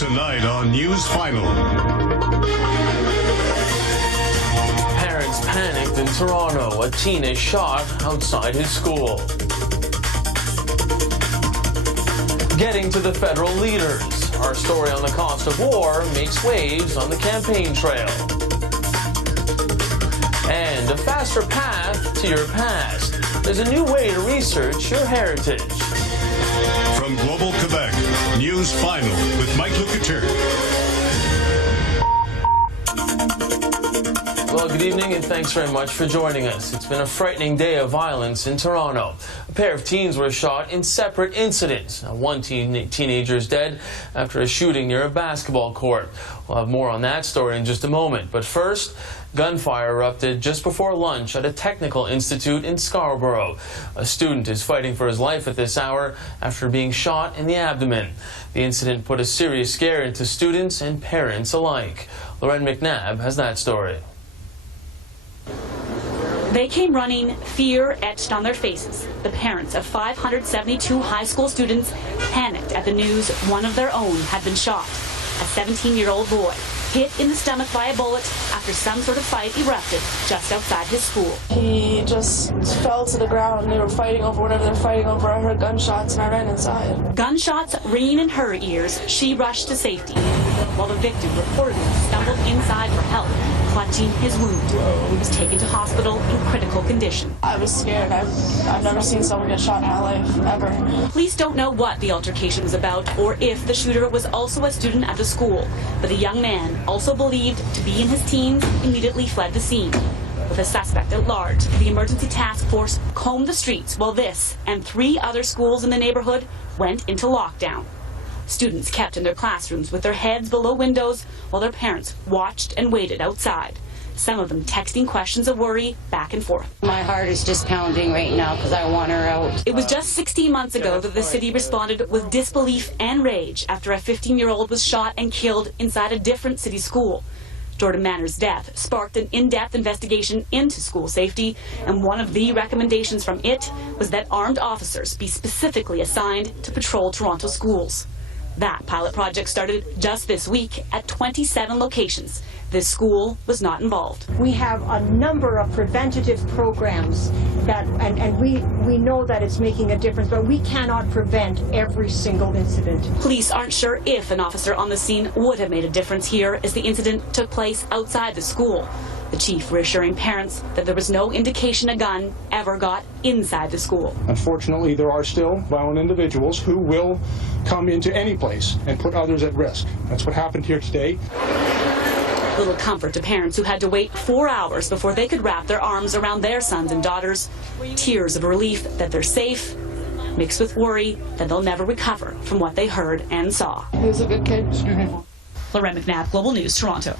Tonight on News Final. Parents panicked in Toronto. A teen is shot outside his school. Getting to the federal leaders. Our story on the cost of war makes waves on the campaign trail. And a faster path to your past. There's a new way to research your heritage. From Global Quebec, News Final with Mike Lucater. Well, good evening and thanks very much for joining us. It's been a frightening day of violence in Toronto. A pair of teens were shot in separate incidents. One teenager is dead after a shooting near a basketball court. We'll have more on that story in just a moment. But first, gunfire erupted just before lunch at a technical institute in Scarborough. A student is fighting for his life at this hour after being shot in the abdomen. The incident put a serious scare into students and parents alike. Lauren McNabb has that story. They came running, fear etched on their faces. The parents of 572 high school students panicked at the news one of their own had been shot. A 17-year-old boy hit in the stomach by a bullet after some sort of fight erupted just outside his school. He just fell to the ground. They were fighting over whatever they're fighting over. I heard gunshots and I ran inside. Gunshots ringing in her ears, she rushed to safety, while the victim reportedly stumbled inside for help, clutching his wound. He was taken to hospital in critical condition. I was scared. I've never seen someone get shot in my life, ever. Police don't know what the altercation was about or if the shooter was also a student at the school, but the young man, also believed to be in his teens, immediately fled the scene. With a suspect at large, the emergency task force combed the streets while this and 3 other schools in the neighborhood went into lockdown. Students kept in their classrooms with their heads below windows while their parents watched and waited outside. Some of them texting questions of worry back and forth. My heart is just pounding right now because I want her out. It was just 16 months ago that the city responded with disbelief and rage after a 15-year-old was shot and killed inside a different city school. Jordan Manner's death sparked an in-depth investigation into school safety, and one of the recommendations from it was that armed officers be specifically assigned to patrol Toronto schools. That pilot project started just this week at 27 locations. This school was not involved. We have a number of preventative programs that, and we know that it's making a difference, but we cannot prevent every single incident. Police aren't sure if an officer on the scene would have made a difference here as the incident took place outside the school. The chief reassuring parents that there was no indication a gun ever got inside the school. Unfortunately, there are still violent individuals who will come into any place and put others at risk. That's what happened here today. Little comfort to parents who had to wait 4 hours before they could wrap their arms around their sons and daughters. Tears of relief that they're safe, mixed with worry that they'll never recover from what they heard and saw. He was a good kid. Lauren McNabb, Global News, Toronto.